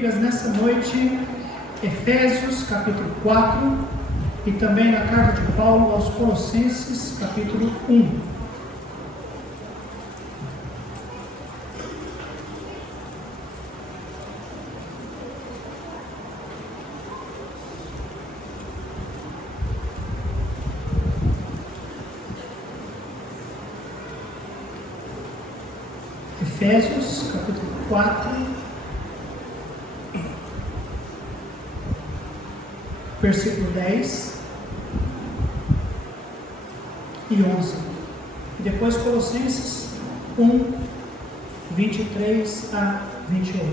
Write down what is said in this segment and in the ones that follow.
Bíblias nessa noite, Efésios capítulo 4 e também na carta de Paulo aos Colossenses capítulo 1. Efésios capítulo 4, versículo 10 e 11. E depois Colossenses 1, 23 a 28.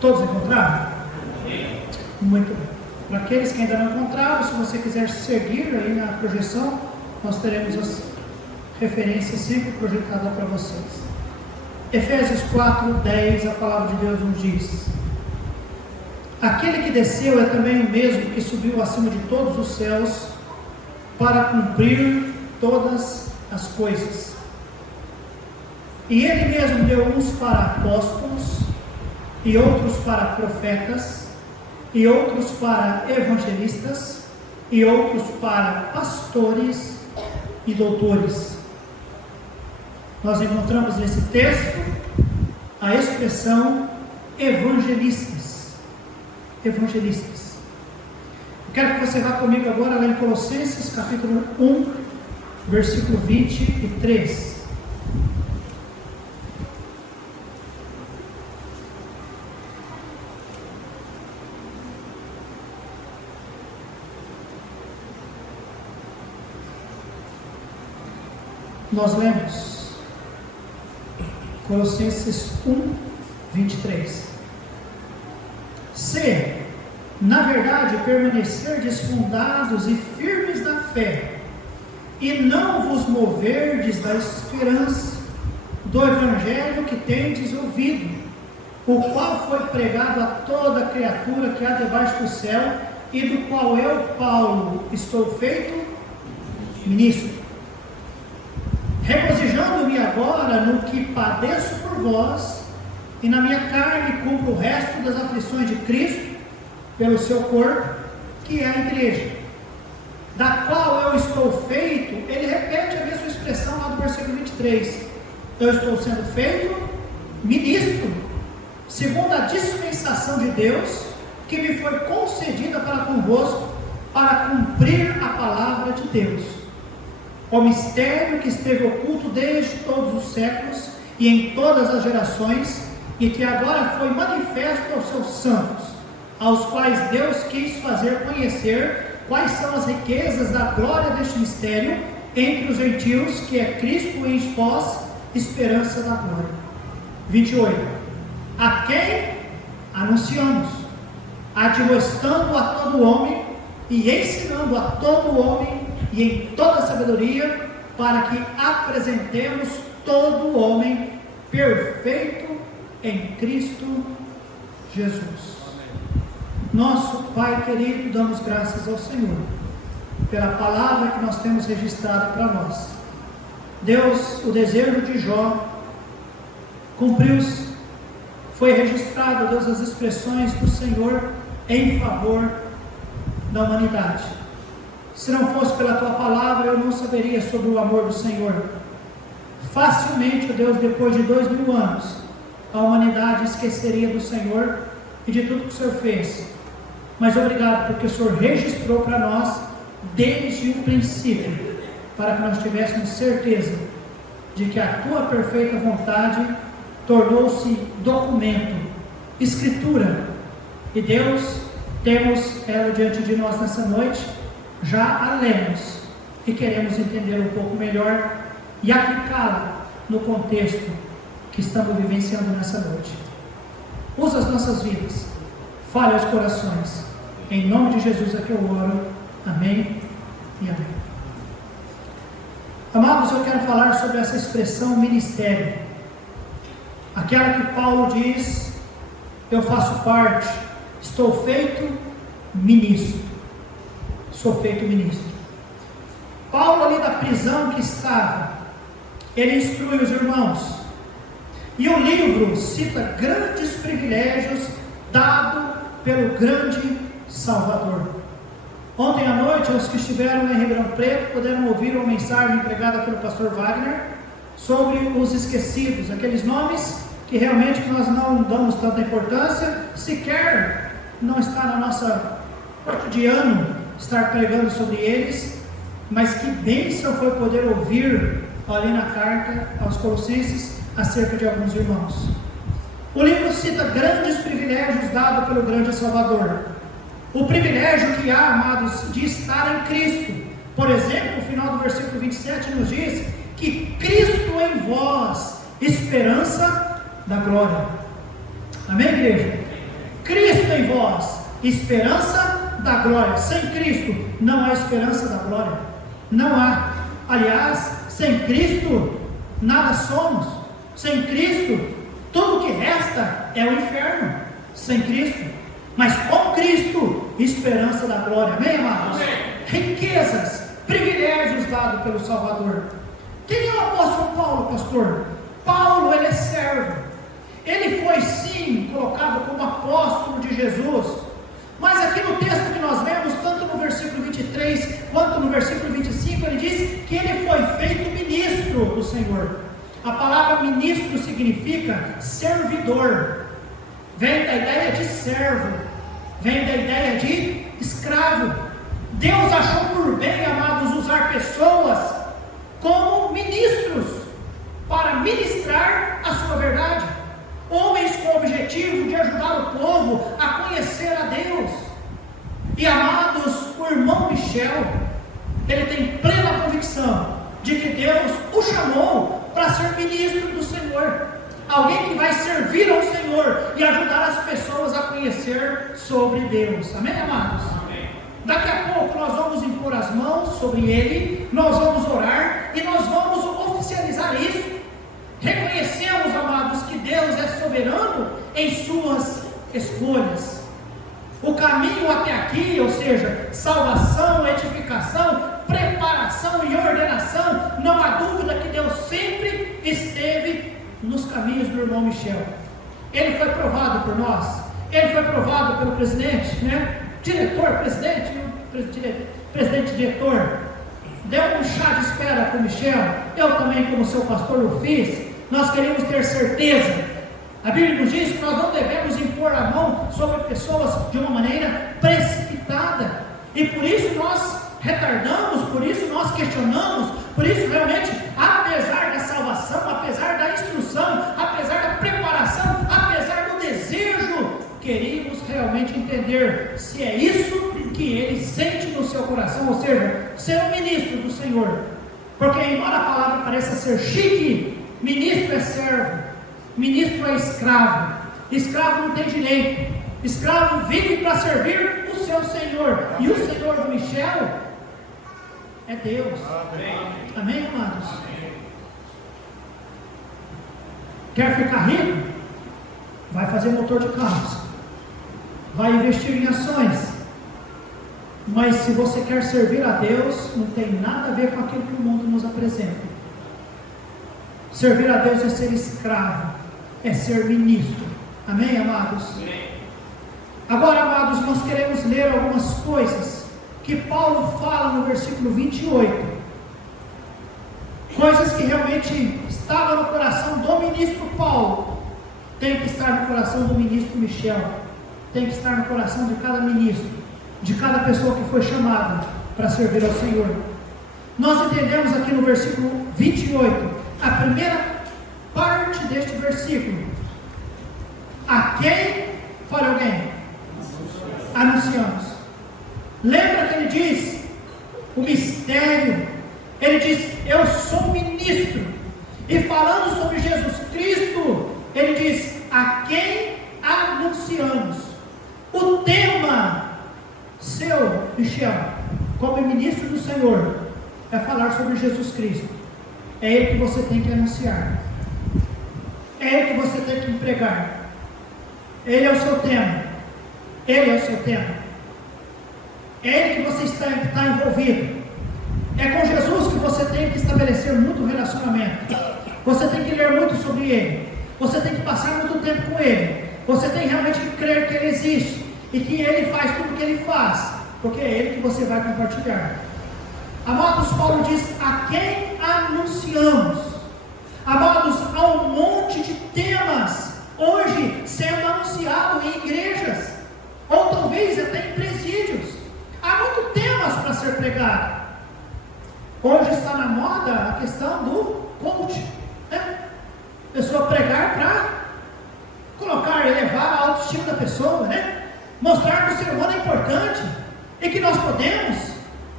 Todos encontraram? Muito bem. Para aqueles que ainda não encontraram, se você quiser seguir aí na projeção, nós teremos as referência sempre projetada para vocês. Efésios 4, 10, a palavra de Deus nos diz: aquele que desceu é também o mesmo que subiu acima de todos os céus para cumprir todas as coisas. E ele mesmo deu uns para apóstolos, e outros para profetas, e outros para evangelistas, e outros para pastores e doutores. Nós encontramos nesse texto a expressão evangelistas. Evangelistas. Eu quero que você vá comigo agora lá em Colossenses capítulo 1, versículo 23. Nós lemos Colossenses 1, 23. Se, na verdade, permanecerdes fundados e firmes na fé, e não vos moverdes da esperança do Evangelho que tendes ouvido, o qual foi pregado a toda criatura que há debaixo do céu, e do qual eu, Paulo, estou feito ministro, regozijando-me agora no que padeço por vós, e na minha carne cumpro o resto das aflições de Cristo, pelo seu corpo, que é a igreja, da qual eu estou feito. Ele repete a mesma expressão lá do versículo 23, eu estou sendo feito ministro, segundo a dispensação de Deus, que me foi concedida para convosco, para cumprir a palavra de Deus, o mistério que esteve oculto desde todos os séculos e em todas as gerações, e que agora foi manifesto aos seus santos, aos quais Deus quis fazer conhecer quais são as riquezas da glória deste mistério entre os gentios, que é Cristo em vós, esperança da glória. 28. A quem anunciamos, admoestando a todo homem e ensinando a todo homem e em toda sabedoria, para que apresentemos todo homem perfeito em Cristo Jesus. Nosso Pai querido, damos graças ao Senhor pela palavra que nós temos registrado para nós. Deus, o desejo de Jó cumpriu-se, foi registrado, Deus, as expressões do Senhor em favor da humanidade. Se não fosse pela tua palavra, eu não saberia sobre o amor do Senhor. Facilmente, Deus, depois de 2000 anos, a humanidade esqueceria do Senhor e de tudo que o Senhor fez. Mas obrigado, porque o Senhor registrou para nós desde o princípio, para que nós tivéssemos certeza de que a tua perfeita vontade tornou-se documento, escritura. E Deus, temos ela diante de nós nessa noite, já a lemos e queremos entender um pouco melhor e aplicá-la no contexto que estamos vivenciando nessa noite. Usa as nossas vidas, fale aos corações, em nome de Jesus é que eu oro, amém e amém. Amados, eu quero falar sobre essa expressão ministério, aquela que Paulo diz, eu faço parte, estou feito ministro. Sou feito ministro. Paulo, ali da prisão que estava, ele instrui os irmãos E o livro cita grandes privilégios dados pelo grande Salvador. Ontem à noite, os que estiveram em Ribeirão Preto puderam ouvir uma mensagem pregada pelo pastor Wagner sobre os esquecidos, aqueles nomes que realmente nós não damos tanta importância, sequer não está no nosso cotidiano estar pregando sobre eles, mas que bênção foi poder ouvir ali na carta aos Colossenses acerca de alguns irmãos. O livro cita grandes privilégios dados pelo grande Salvador. O privilégio que há, amados, de estar em Cristo. Por exemplo, o final do versículo 27 nos diz que Cristo em vós, esperança da glória. Amém, igreja? Cristo em vós, esperança da glória. Sem Cristo não há esperança da glória. Não há. Aliás, sem Cristo nada somos. Sem Cristo tudo que resta é o inferno. Sem Cristo. Mas com Cristo, esperança da glória. Amém, amados? Amém. Riquezas, privilégios dados pelo Salvador. Quem é o apóstolo Paulo, pastor? Paulo, ele é servo. Ele foi sim colocado como apóstolo de Jesus. Mas aqui no texto que nós vemos, tanto no versículo 23 quanto no versículo 25, ele diz que ele foi feito ministro do Senhor. A palavra ministro significa servidor. Vem da ideia de servo, vem da ideia de escravo. Deus achou por bem, amados, usar pessoas como ministros para ministrar a sua verdade. Homens com o objetivo de ajudar o povo a conhecer a Deus. E amados, o irmão Michel, ele tem plena convicção de que Deus o chamou para ser ministro do Senhor. Alguém que vai servir ao Senhor e ajudar as pessoas a conhecer sobre Deus. Amém, amados? Amém. Daqui a pouco nós vamos impor as mãos sobre ele, nós vamos orar e nós vamos oficializar isso. Reconhecemos, amados, que Deus é soberano em suas escolhas. O caminho até aqui, ou seja, salvação, edificação, preparação e ordenação, não há dúvida que Deus sempre esteve nos caminhos do irmão Michel. Ele foi provado por nós, ele foi provado pelo presidente, né? Presidente, diretor, deu um chá de espera com o Michel. Eu também, como seu pastor, o fiz. Nós queremos ter certeza. A Bíblia nos diz que nós não devemos impor a mão sobre pessoas de uma maneira precipitada, e por isso nós retardamos, por isso nós questionamos, por isso realmente, apesar da salvação, apesar da instrução, apesar da preparação, apesar do desejo, queríamos realmente entender se é isso que ele sente no seu coração, ou seja, ser um ministro do Senhor. Porque embora a palavra pareça ser chique, ministro é servo, ministro é escravo. Escravo não tem direito. Escravo vive para servir o seu Senhor. E o Senhor do Michel é Deus. Amém, amém, amados? Amém. Quer ficar rico? Vai fazer motor de carros, vai investir em ações. Mas se você quer servir a Deus, não tem nada a ver com aquilo que o mundo nos apresenta. Servir a Deus é ser escravo, é ser ministro. Amém, amados? Amém. Agora, amados, nós queremos ler algumas coisas que Paulo fala no versículo 28. Coisas que realmente estavam no coração do ministro Paulo, tem que estar no coração do ministro Michel, tem que estar no coração de cada ministro, de cada pessoa que foi chamada para servir ao Senhor. Nós entendemos aqui no versículo 28, a primeira parte deste versículo. A quem? Fale alguém. Anunciamos. Lembra que ele diz o mistério? Ele diz: eu sou ministro. E falando sobre Jesus Cristo, ele diz: a quem anunciamos. O tema seu, Michel, como ministro do Senhor, é falar sobre Jesus Cristo. É Ele que você tem que anunciar, é Ele que você tem que pregar. Ele é o seu tema, Ele é o seu tema, é Ele que você está envolvido. É com Jesus que você tem que estabelecer muito relacionamento. Você tem que ler muito sobre Ele. Você tem que passar muito tempo com Ele. Você tem realmente que crer que Ele existe e que Ele faz tudo o que Ele faz, porque é Ele que você vai compartilhar. Amados, Paulo diz: a quem anunciamos? Amados, há um monte de temas hoje sendo anunciado em igrejas, ou talvez até em presídios. Há muitos temas para ser pregado. Hoje está na moda a questão do coach, né? A pessoa pregar para colocar, elevar a autoestima da pessoa, né? Mostrar que o ser humano é importante e que nós podemos,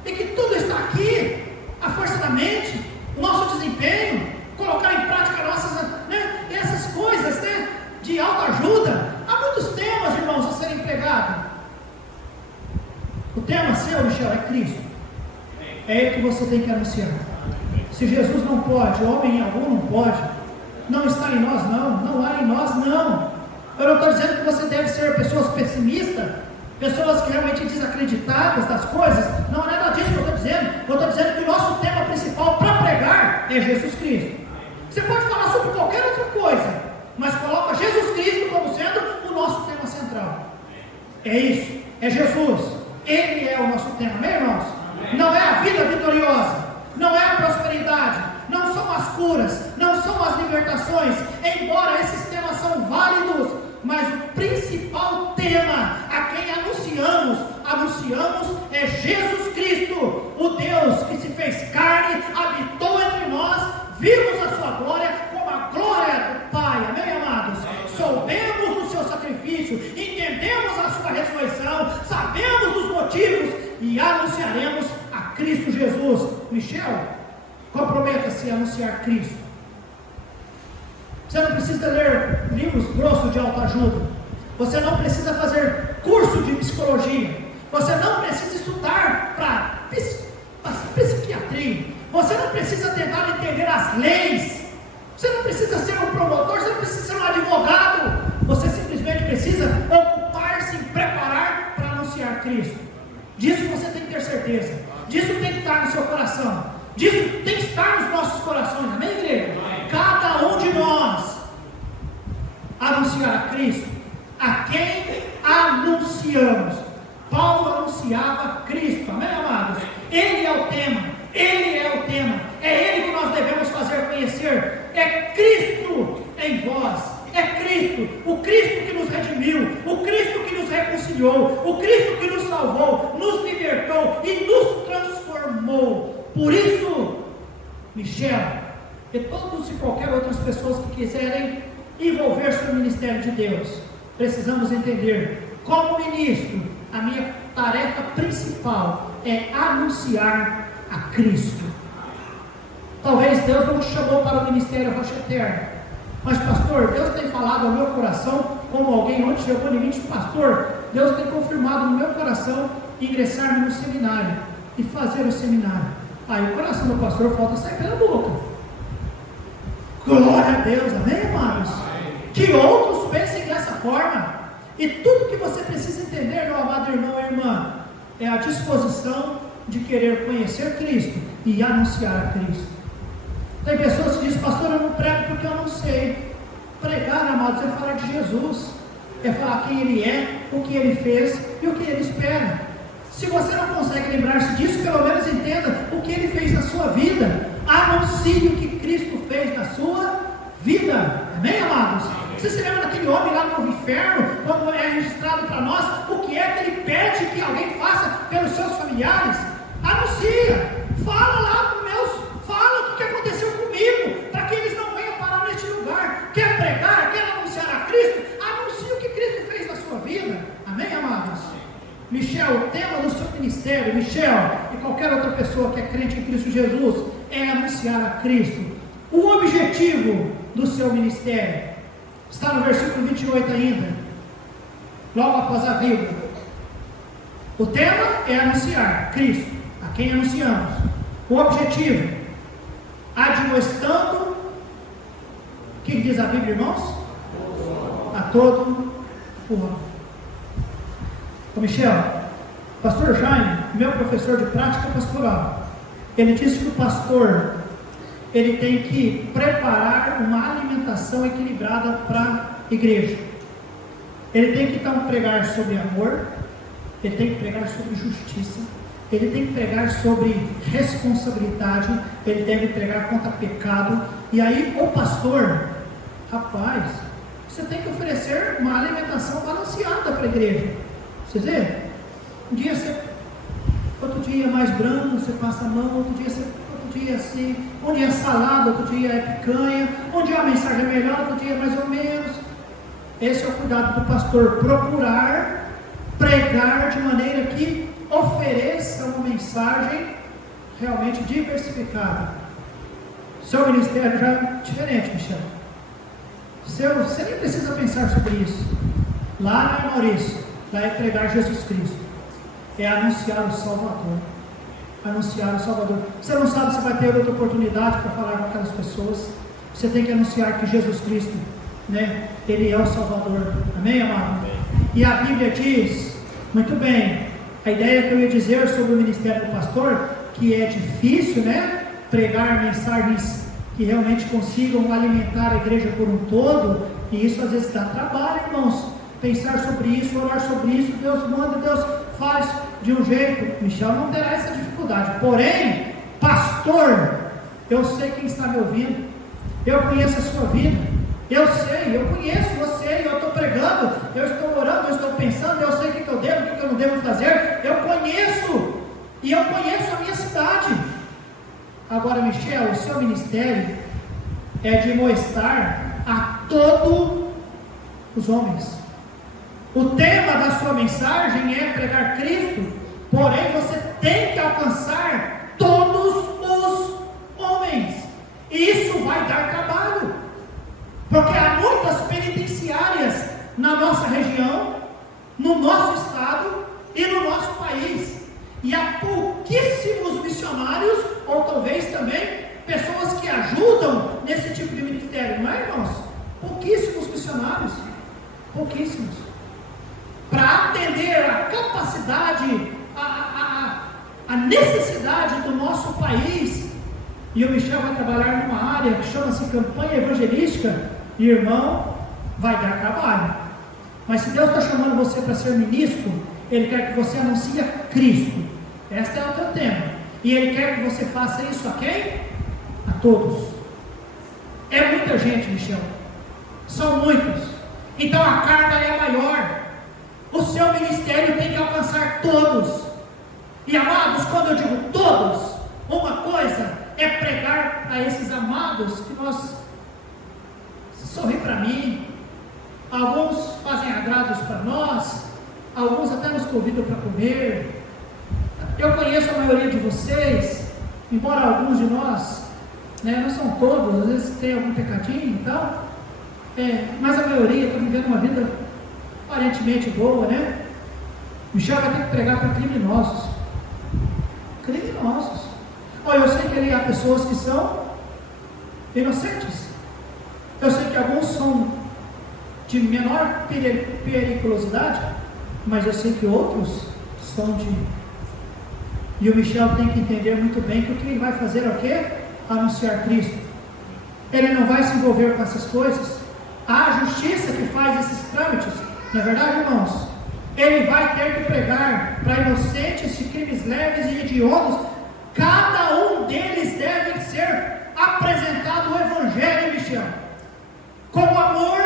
e que tudo está aqui, a força da mente, o nosso desempenho, colocar em prática nossas, né, essas coisas, né, de autoajuda. Há muitos temas, irmãos, a serem pregados. O tema seu, Michel, é Cristo. É Ele que você tem que anunciar. Se Jesus não pode, homem algum não pode, não está em nós não, não há em nós não. Eu não estou dizendo que você deve ser pessoas pessimistas, pessoas que realmente desacreditadas das coisas. Não é nada disso que eu estou dizendo. Eu estou dizendo que o nosso tema principal para pregar é Jesus Cristo. Você pode falar sobre qualquer outra coisa, mas coloca Jesus Cristo como sendo o nosso tema central. É isso, é Jesus. Ele é o nosso tema, amém, irmãos? Não é a vida vitoriosa, não é a prosperidade, não são as curas, não são as libertações, embora esses temas são válidos, mas o principal tema a quem anunciamos é Jesus Cristo, o Deus que se fez carne, habitou entre nós, vimos a sua glória como a glória do Pai, amém, amados? Soubemos do seu sacrifício, entendemos a sua ressurreição, sabemos dos motivos e anunciaremos a Cristo Jesus. Michel, comprometa-se a anunciar Cristo. Você não precisa ler livros grossos de autoajuda. Você não precisa fazer curso de psicologia. Você não precisa estudar para psiquiatria. Você não precisa tentar entender as leis. Você não precisa ser um promotor. Você não precisa ser um advogado. Você simplesmente precisa ocupar-se e preparar para anunciar Cristo. Disso você tem que ter certeza. Disso tem que estar no seu coração. Disso tem que estar nos nossos corações. Amém, igreja? Cada um de nós anunciar a Cristo. A quem anunciamos? Paulo anunciava Cristo. Amém, amados? Ele é o tema. Ele é o tema. É Ele que nós devemos fazer conhecer. É Cristo em vós. É Cristo. O Cristo que nos redimiu. O Cristo que nos reconciliou. O Cristo que nos salvou. Nos libertou e nos transformou. Por isso, Michel, e todos e qualquer outras pessoas que quiserem envolver-se no ministério de Deus, precisamos entender, como ministro, a minha tarefa principal é anunciar a Cristo. Talvez Deus não te chamou para o ministério Rocha Eterna, mas pastor, Deus tem falado ao meu coração, como alguém ontem chegou em mim e disse: pastor, Deus tem confirmado no meu coração ingressar no seminário e fazer o seminário. Aí o coração do pastor falta sair pela boca. Glória a Deus, amém, amados? Que outros pensem dessa forma. E tudo que você precisa entender, meu amado irmão e irmã, é a disposição de querer conhecer Cristo e anunciar a Cristo. Tem pessoas que dizem: pastor, eu não prego porque eu não sei. Pregar, amados, é falar de Jesus, é falar quem Ele é, o que Ele fez e o que Ele espera. Se você não consegue lembrar-se disso, pelo menos entenda o que Ele fez na sua vida. Anuncie o que Cristo fez na sua vida. Amém, amados? Você se lembra daquele homem lá no inferno, quando é registrado para nós, o que é que ele pede que alguém faça pelos seus familiares? Anuncia, fala lá com meus, fala o que aconteceu comigo, para que eles não venham parar neste lugar. Quer pregar, quer anunciar a Cristo? Anuncie o que Cristo fez na sua vida. Amém, amados? Michel, o tema do seu ministério, Michel e qualquer outra pessoa que é crente em Cristo Jesus, é anunciar a Cristo. O objetivo do seu ministério está no versículo 28 ainda, logo após a vírgula. O tema é anunciar Cristo, a quem anunciamos. O objetivo, admoestando, o que diz a Bíblia, irmãos? A todo o homem. Ô Michel, pastor Jaime, meu professor de prática pastoral, ele disse que o pastor ele tem que preparar uma alimentação equilibrada para a igreja. Ele tem que então pregar sobre amor, ele tem que pregar sobre justiça, ele tem que pregar sobre responsabilidade, ele deve pregar contra pecado. E aí o pastor, rapaz, você tem que oferecer uma alimentação balanceada para a igreja. Você vê? Um dia você, outro dia mais branco, você passa a mão, outro dia assim, um dia é salada, outro dia é picanha, um dia a mensagem é melhor, outro dia é mais ou menos. Esse é o cuidado do pastor, procurar pregar de maneira que ofereça uma mensagem realmente diversificada. Seu ministério já é diferente, Michel. Você nem precisa pensar sobre isso. Lá não é Maurício, lá é pregar Jesus Cristo, é anunciar o Salvador. Anunciar o Salvador. Você não sabe se vai ter outra oportunidade para falar com aquelas pessoas. Você tem que anunciar que Jesus Cristo, né, Ele é o Salvador. Amém, amado? Amém. E a Bíblia diz, muito bem, a ideia que eu ia dizer sobre o ministério do pastor, que é difícil, né, pregar mensagens que realmente consigam alimentar a igreja por um todo, e isso às vezes dá trabalho, irmãos. Pensar sobre isso, orar sobre isso, Deus manda, Deus faz de um jeito. Michel não terá essa dificuldade. Porém, pastor, eu sei quem está me ouvindo, eu conheço a sua vida, eu sei, eu conheço você, eu estou pregando, eu estou orando, eu estou pensando, eu sei o que eu devo, o que eu não devo fazer, eu conheço, e eu conheço a minha cidade. Agora, Michel, o seu ministério é de mostrar a todos os homens. O tema da sua mensagem é pregar Cristo, porém você tem que alcançar todos os homens. E isso vai dar trabalho, porque há muitas penitenciárias na nossa região, no nosso estado e no nosso país. E há pouquíssimos missionários, ou talvez também pessoas que ajudam nesse tipo de ministério, não é, irmãos? Pouquíssimos missionários, pouquíssimos. Para atender a capacidade, a necessidade do nosso país. E o Michel vai trabalhar numa área que chama-se campanha evangelística, e irmão, vai dar trabalho. Mas se Deus está chamando você para ser ministro, Ele quer que você anuncie a Cristo. Este é o teu tema. E Ele quer que você faça isso a quem? A todos. É muita gente, Michel. São muitos. Então a carga é maior. O seu ministério tem que alcançar todos. E amados, quando eu digo todos, uma coisa é pregar a esses amados que nós sorri para mim, alguns fazem agrados para nós, alguns até nos convidam para comer. Eu conheço a maioria de vocês, embora alguns de nós, né, não são todos, às vezes tem algum pecadinho e tal, mas a maioria está vivendo uma vida aparentemente boa, né? Michel vai ter que pregar para criminosos. Criminosos. Olha, eu sei que ali há pessoas que são inocentes. Eu sei que alguns são de menor periculosidade, mas eu sei que outros são de... E o Michel tem que entender muito bem que o que ele vai fazer é o quê? Anunciar Cristo. Ele não vai se envolver com essas coisas. Há a justiça que faz esses trâmites. Não é verdade, irmãos? Ele vai ter que pregar para inocentes de crimes leves e hediondos. Cada um deles deve ser apresentado o Evangelho, Michel, com amor.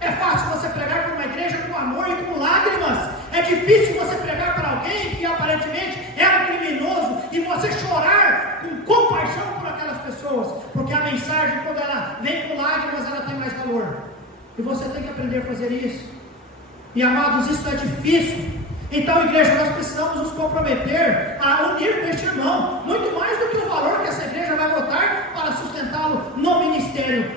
É fácil você pregar para uma igreja com amor e com lágrimas. É difícil você pregar para alguém que aparentemente é um criminoso e você chorar com compaixão por aquelas pessoas, porque a mensagem, quando ela vem com lágrimas, ela tem mais valor. E você tem que aprender a fazer isso. E amados, isso é difícil. Então, igreja, nós precisamos nos comprometer a unir com este irmão, muito mais do que o valor que essa igreja vai botar para sustentá-lo no ministério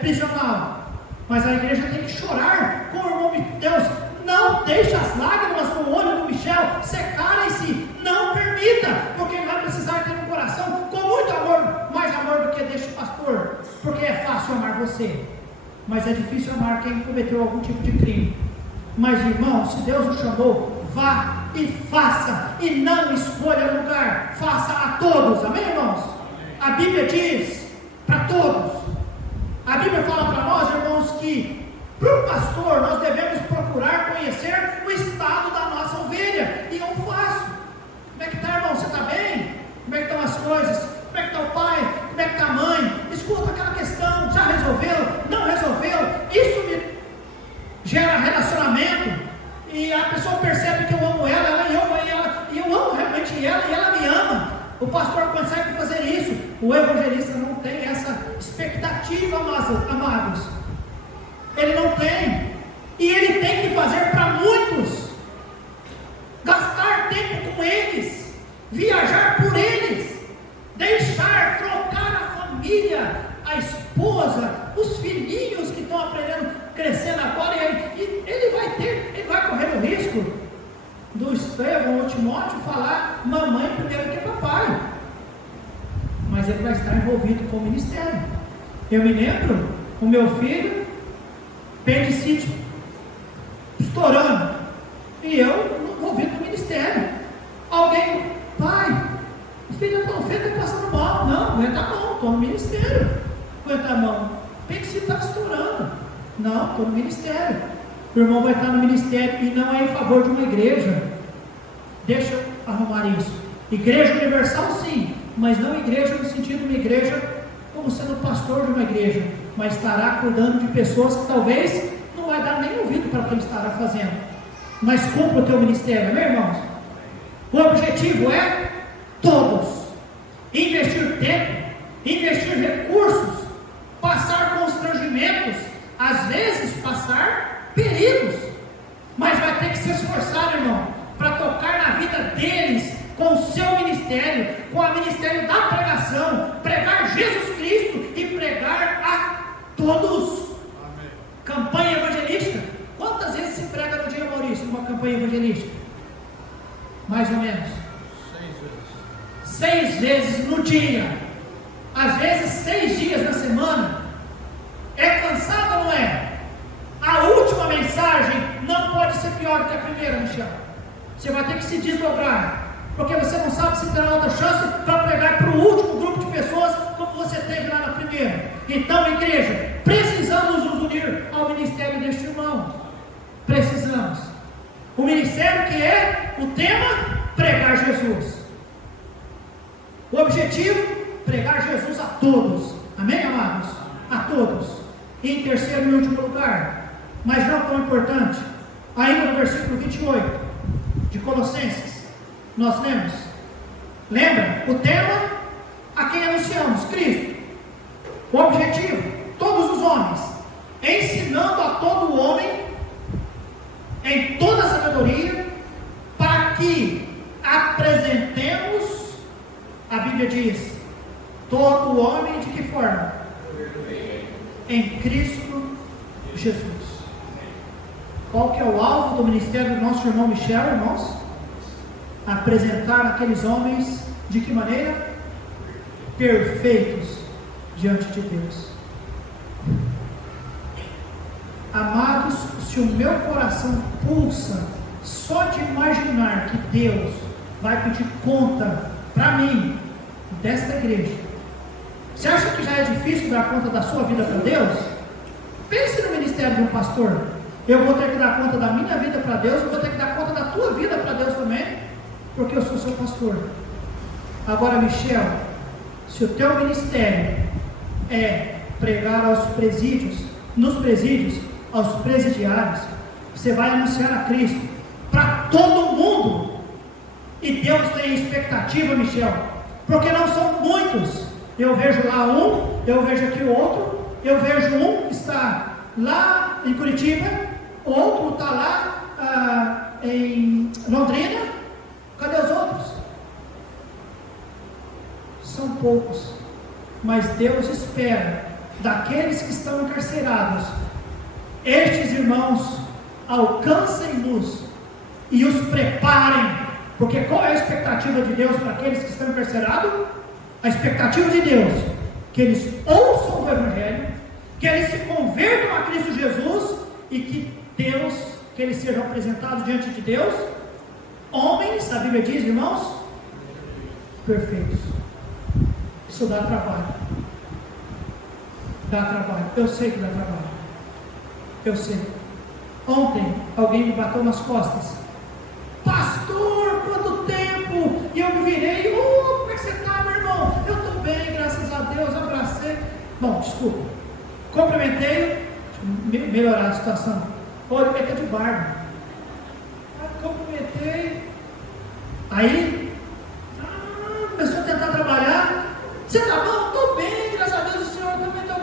prisional. Mas a igreja tem que chorar com o irmão de Deus. Não deixe as lágrimas no olho do Michel secarem-se. Não permita, porque ele vai precisar ter um coração com muito amor, mais amor do que deste pastor. Porque é fácil amar você, mas é difícil amar quem cometeu algum tipo de crime. Mas, irmão, se Deus o chamou, vá e faça, e não escolha lugar, faça a todos. Amém, irmãos? A Bíblia diz expectativa, amados. Ele não tem. E ele tem que fazer para muitos. Gastar tempo com eles. Viajar por eles. Deixar, trocar a família, a esposa, os filhinhos que estão aprendendo, crescendo agora. E ele vai correr o risco do Estevão ou Timóteo falar mamãe primeiro que papai. Mas ele vai estar envolvido com o ministério. Eu me lembro, o meu filho, apendicite estourando, e eu envolvido no ministério. Alguém, pai, o filho está passando mal. Não, aguenta a mão, estou no ministério. Aguenta a mão, apendicite está estourando. Não, estou no ministério. O irmão vai estar no ministério e não é em favor de uma igreja. Deixa eu arrumar isso. Igreja universal sim, mas não igreja no sentido de uma igreja como sendo pastor de uma igreja, mas estará cuidando de pessoas que talvez não vai dar nem ouvido para o que ele estará fazendo, mas cumpra o teu ministério, meus irmãos. O objetivo é todos investir tempo, investir recursos, passar constrangimentos, às vezes passar perigos, mas vai ter que se esforçar, irmão, para tocar na vida deles com o seu ministério, com o ministério da pregação, pregar Jesus Cristo e pregar a todos. Amém. Campanha evangelística. Quantas vezes se prega no dia, Maurício, numa campanha evangelística? Mais ou menos 6 vezes no dia. Às vezes 6 dias na semana. É cansado ou não é? A última mensagem não pode ser pior do que a primeira, Michel. Você vai ter que se desdobrar, porque você não sabe se terá outra chance para pregar para o último grupo de pessoas como você teve lá na primeira. Então, igreja, precisamos nos unir ao ministério deste irmão. Precisamos. O ministério que é o tema, pregar Jesus. O objetivo, pregar Jesus a todos. Amém, amados? A todos. E em terceiro e último lugar, mas não tão importante, ainda no versículo 28 de Colossenses, nós lemos, lembra? O tema a quem anunciamos, Cristo. O objetivo, todos os homens, ensinando a todo homem em toda a sabedoria, para que apresentemos, a Bíblia diz, todo homem de que forma? Em Cristo Jesus. Qual que é o alvo do ministério do nosso irmão Michel, irmãos? Apresentar aqueles homens de que maneira? Perfeitos diante de Deus. Amados, se o meu coração pulsa só de imaginar que Deus vai pedir conta para mim desta igreja, você acha que já é difícil dar conta da sua vida para Deus? Pense no ministério de um pastor. Eu vou ter que dar conta da minha vida para Deus, eu vou ter que dar conta da tua vida para Deus também, porque eu sou seu pastor. Agora, Michel, se o teu ministério é pregar aos presídios, nos presídios, aos presidiários, você vai anunciar a Cristo para todo mundo. E Deus tem expectativa, Michel, porque não são muitos. Eu vejo lá um, eu vejo aqui o outro, eu vejo um que está lá em Curitiba, o outro está lá em Londrina. Cadê os outros? São poucos, mas Deus espera daqueles que estão encarcerados, estes irmãos alcancem-nos e os preparem, porque qual é a expectativa de Deus para aqueles que estão encarcerados? A expectativa de Deus, que eles ouçam o Evangelho, que eles se convertam a Cristo Jesus e que eles sejam apresentados diante de Deus, homens, a Bíblia diz, irmãos, perfeitos. Isso dá trabalho. Dá trabalho. Eu sei que dá trabalho. Eu sei. Ontem, alguém me bateu nas costas. Pastor, quanto tempo? E eu me virei. Como é que você está, meu irmão? Eu estou bem, graças a Deus. Abracei. Bom, desculpa. Cumprimentei. Melhorar a situação. Olha, ele está de barba. Cumprimentei. Aí, começou a tentar trabalhar. Você está bom? Estou bem, graças a Deus. O senhor também está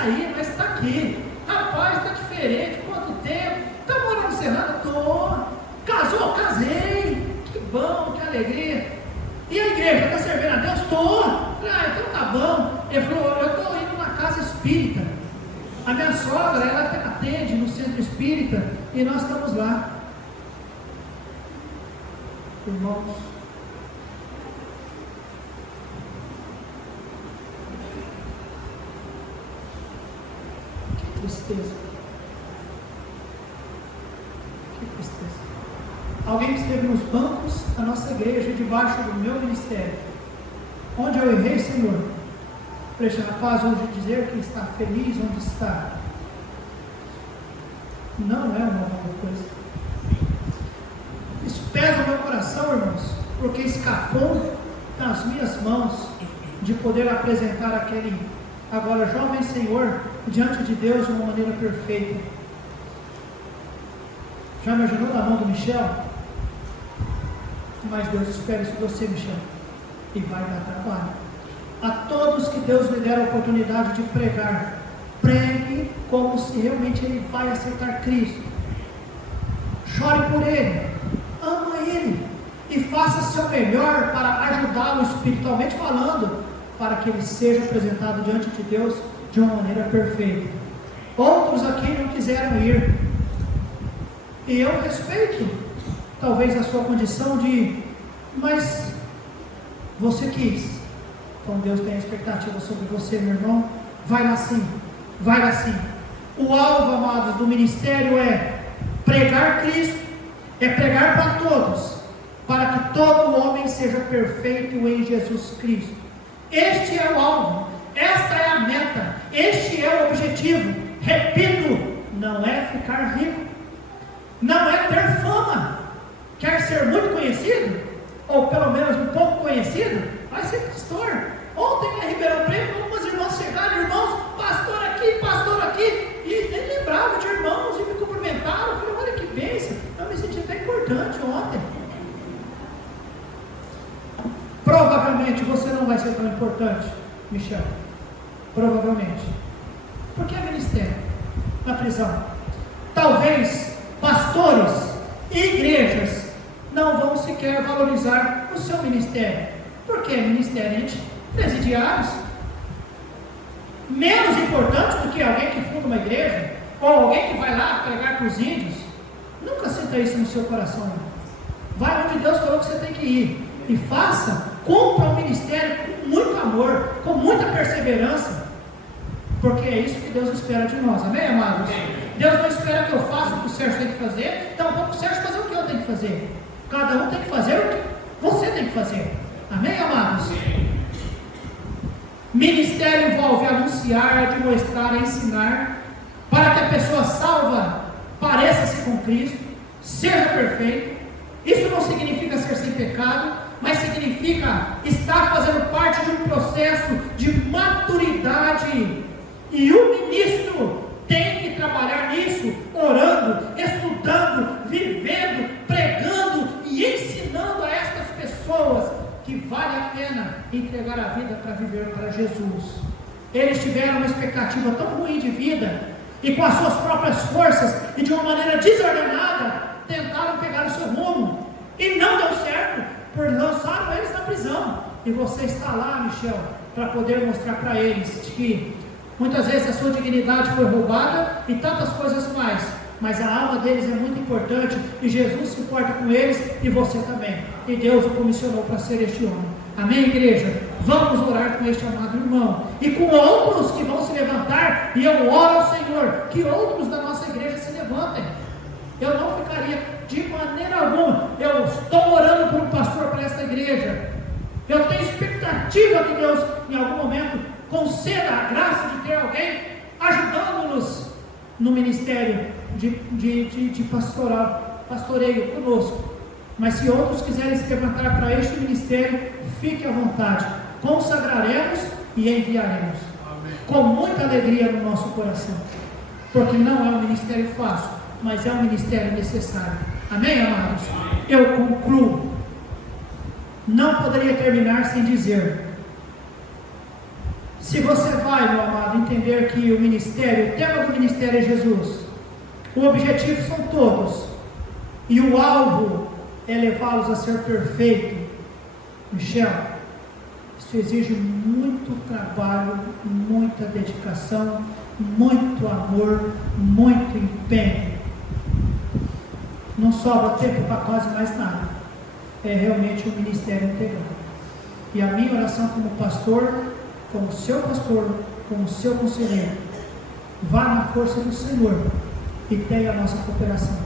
sair, mas está aqui. Rapaz, está diferente. Quanto tempo? Está morando em Serrana? Estou. Casou? Casei. Que bom, que alegria. E a igreja? Está servindo a Deus? Estou. Então tá bom. Ele falou, eu estou indo na casa espírita. A minha sogra, ela atende no centro espírita e nós estamos lá. Irmãos, que tristeza. Que tristeza. Alguém que esteve nos bancos da nossa igreja, debaixo do meu ministério, onde eu errei, Senhor, preste na paz hoje dizer que está feliz onde está. Não é uma boa coisa. Isso pesa no meu coração, irmãos, porque escapou das minhas mãos de poder apresentar aquele agora jovem Senhor diante de Deus de uma maneira perfeita. Já imaginou na mão do Michel? Mas Deus espera isso de você, Michel, e vai dar trabalho. A todos que Deus lhe der a oportunidade de pregar, pregue como se realmente ele vai aceitar Cristo. Chore por ele, ama ele e faça seu melhor para ajudá-lo espiritualmente falando, para que ele seja apresentado diante de Deus de uma maneira perfeita. Outros aqui não quiseram ir, e eu respeito talvez a sua condição mas você quis. Então Deus tem expectativa sobre você, meu irmão. Vai lá sim, vai lá sim. O alvo, amados, do ministério é pregar Cristo, é pregar para todos, para que todo homem seja perfeito em Jesus Cristo. Este é o alvo, esta é a meta, este é o objetivo. Repito, não é ficar rico, não é ter fama. Quer ser muito conhecido, ou pelo menos um pouco conhecido, vai ser pastor. Ontem em Ribeirão Preto, algumas irmãs chegaram, irmãos, pastor aqui, e nem lembrava de irmãos, e me cumprimentaram. Eu falei, olha que bênção, eu me senti até importante ontem. Provavelmente você não vai ser tão importante, Michel, provavelmente, porque é ministério, na prisão. Talvez pastores e igrejas não vão sequer valorizar o seu ministério, porque é ministério de presidiários, menos importante do que alguém que funda uma igreja, ou alguém que vai lá pregar para os índios. Nunca sinta isso no seu coração, não. Vai onde Deus falou que você tem que ir, e faça, cumpra o ministério com muito amor, com muita perseverança, porque é isso que Deus espera de nós, amém, amados? Deus não espera que eu faça o que o Sérgio tem que fazer, tampouco o Sérgio fazer o que eu tenho que fazer. Cada um tem que fazer o que você tem que fazer, amém, amados? Ministério envolve anunciar, admoestar, ensinar, para que a pessoa salva pareça-se com Cristo, seja perfeito. Isso não significa ser sem pecado, mas significa estar fazendo parte de um processo de maturidade, e o ministro tem que trabalhar nisso, orando, estudando, vivendo, pregando e ensinando a estas pessoas que vale a pena entregar a vida para viver para Jesus. Eles tiveram uma expectativa tão ruim de vida, e com as suas próprias forças e de uma maneira desordenada tentaram pegar o seu rumo, e não deu certo, porque lançaram eles na prisão. E você está lá, Michel, para poder mostrar para eles que muitas vezes a sua dignidade foi roubada e tantas coisas mais, mas a alma deles é muito importante, e Jesus se importa com eles, e você também, e Deus o comissionou para ser este homem. Amém, igreja? Vamos orar com este amado irmão, e com outros que vão se levantar, e eu oro ao Senhor, que outros da nossa igreja se levantem. Eu não ficaria de maneira alguma, eu estou orando por um pastor para esta igreja, eu tenho expectativa que Deus em algum momento conceda a graça de ter alguém ajudando-nos no ministério de pastoreio conosco. Mas se outros quiserem se levantar para este ministério, fique à vontade, consagraremos e enviaremos. Amém. Com muita alegria no nosso coração, porque não é um ministério fácil, mas é um ministério necessário. Amém, amados? Amém. Eu concluo. Não poderia terminar sem dizer: Se você vai, meu amado, entender que o ministério, o tema do ministério é Jesus, o objetivo são todos, e o alvo é levá-los a ser perfeito, Michel, isso exige muito trabalho, muita dedicação, muito amor, muito empenho. Não sobra tempo para quase mais nada. É realmente um ministério integral. E a minha oração como pastor, como seu pastor, como seu conselheiro, vá na força do Senhor e tenha a nossa cooperação.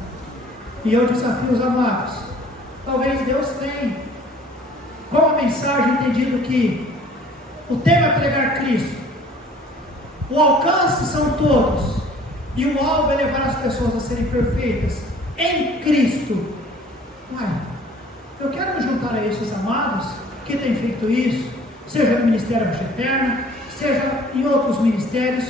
E eu desafio os amados, talvez Deus tenha, com a mensagem, entendido que o tema é pregar Cristo, o alcance são todos, e o alvo é levar as pessoas a serem perfeitas em Cristo. Ué, eu quero me juntar a esses amados que têm feito isso, seja no Ministério Rocha Eterna, seja em outros ministérios,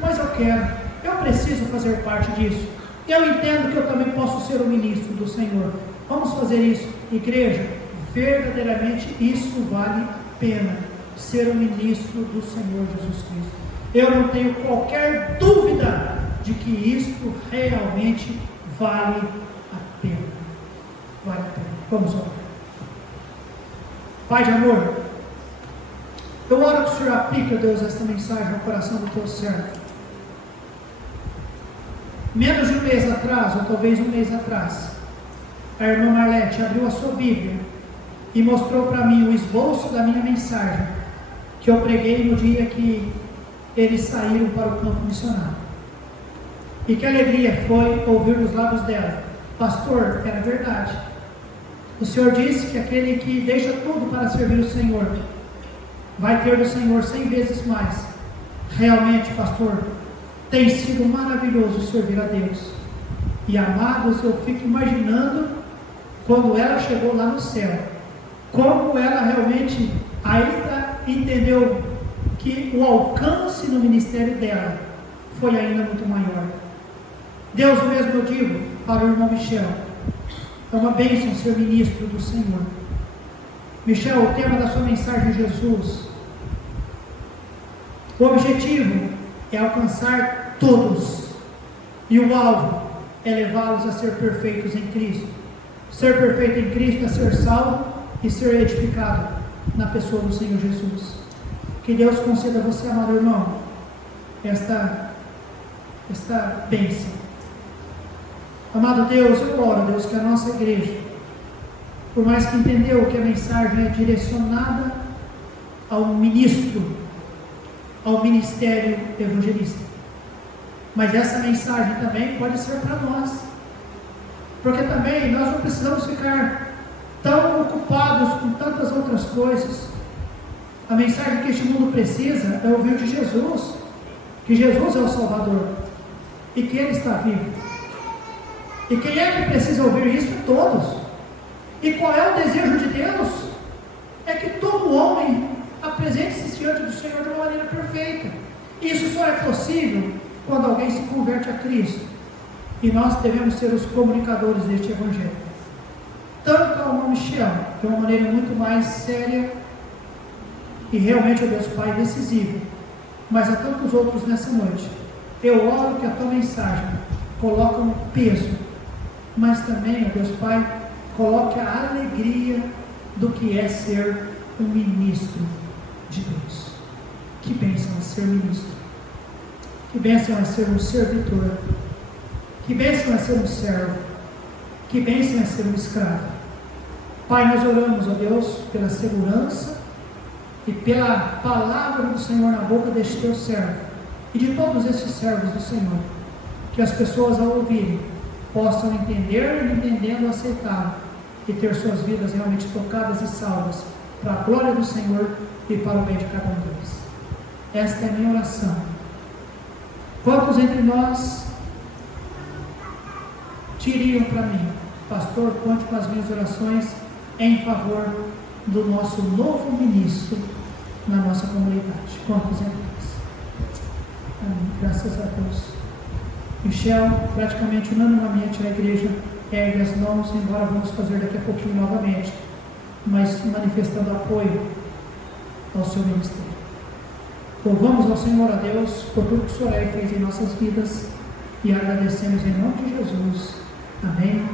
mas eu preciso fazer parte disso. Eu entendo que eu também posso ser um ministro do Senhor. Vamos fazer isso, igreja. Verdadeiramente isso vale a pena, ser um ministro do Senhor Jesus Cristo. Eu não tenho qualquer dúvida de que isto realmente vale a pena. Vale a pena. Vamos orar. Pai de amor, eu oro que o Senhor aplique, ó Deus, esta mensagem no coração do teu servo. Menos de um mês atrás, ou talvez um mês atrás, a irmã Marlete abriu a sua Bíblia e mostrou para mim o esboço da minha mensagem, que eu preguei no dia que eles saíram para o campo missionário. E que alegria foi ouvir nos lábios dela: pastor, era verdade. O Senhor disse que aquele que deixa tudo para servir o Senhor, vai ter do Senhor 100 vezes mais. Realmente, pastor, tem sido maravilhoso servir a Deus. E amados, eu fico imaginando quando ela chegou lá no céu, como ela realmente ainda entendeu que o alcance no ministério dela foi ainda muito maior. Deus mesmo, eu digo para o irmão Michel, é uma bênção ser ministro do Senhor. Michel, o tema da sua mensagem é Jesus. O objetivo é alcançar todos, e o alvo é levá-los a ser perfeitos em Cristo. Ser perfeito em Cristo é ser salvo e ser edificado na pessoa do Senhor Jesus. Que Deus conceda a você, amado irmão, esta bênção. Amado Deus, eu oro, Deus, que a nossa igreja, por mais que entendeu que a mensagem é direcionada ao ministro, ao ministério evangelista, mas essa mensagem também pode ser para nós, porque também nós não precisamos ficar tão ocupados com tantas outras coisas. A mensagem que este mundo precisa é ouvir de Jesus, que Jesus é o Salvador e que Ele está vivo. E quem é que precisa ouvir isso? Todos. E qual é o desejo de Deus? É que todo homem apresente-se diante do Senhor de uma maneira perfeita. Isso só é possível quando alguém se converte a Cristo. E nós devemos ser os comunicadores deste Evangelho. Tanto ao irmão Michel, de uma maneira muito mais séria e realmente, ó Deus Pai, decisiva, mas a tantos outros nessa noite. Eu oro que a tua mensagem coloque um peso, mas também, ó Deus Pai, coloque a alegria do que é ser um ministro de Deus. Que bênção é ser ministro, que bênção é ser um servidor, que bênção é ser um servo, que bênção é ser um escravo. Pai, nós oramos, ó Deus, pela segurança e pela palavra do Senhor na boca deste teu servo e de todos estes servos do Senhor, que as pessoas ao ouvirem possam entender e entendendo aceitá-lo e ter suas vidas realmente tocadas e salvas para a glória do Senhor e para o bem de cada um deles. Esta é a minha oração. Quantos entre nós diriam para mim: pastor, conte com as minhas orações em favor do nosso novo ministro na nossa comunidade? Quantos entre nós? Amém. Graças a Deus. Michel, praticamente unanimemente a igreja ergue as mãos, embora vamos fazer daqui a pouquinho novamente, mas manifestando apoio ao seu ministério. Louvamos ao Senhor, a Deus, por tudo que o Senhor é e fez em nossas vidas e agradecemos em nome de Jesus. Amém.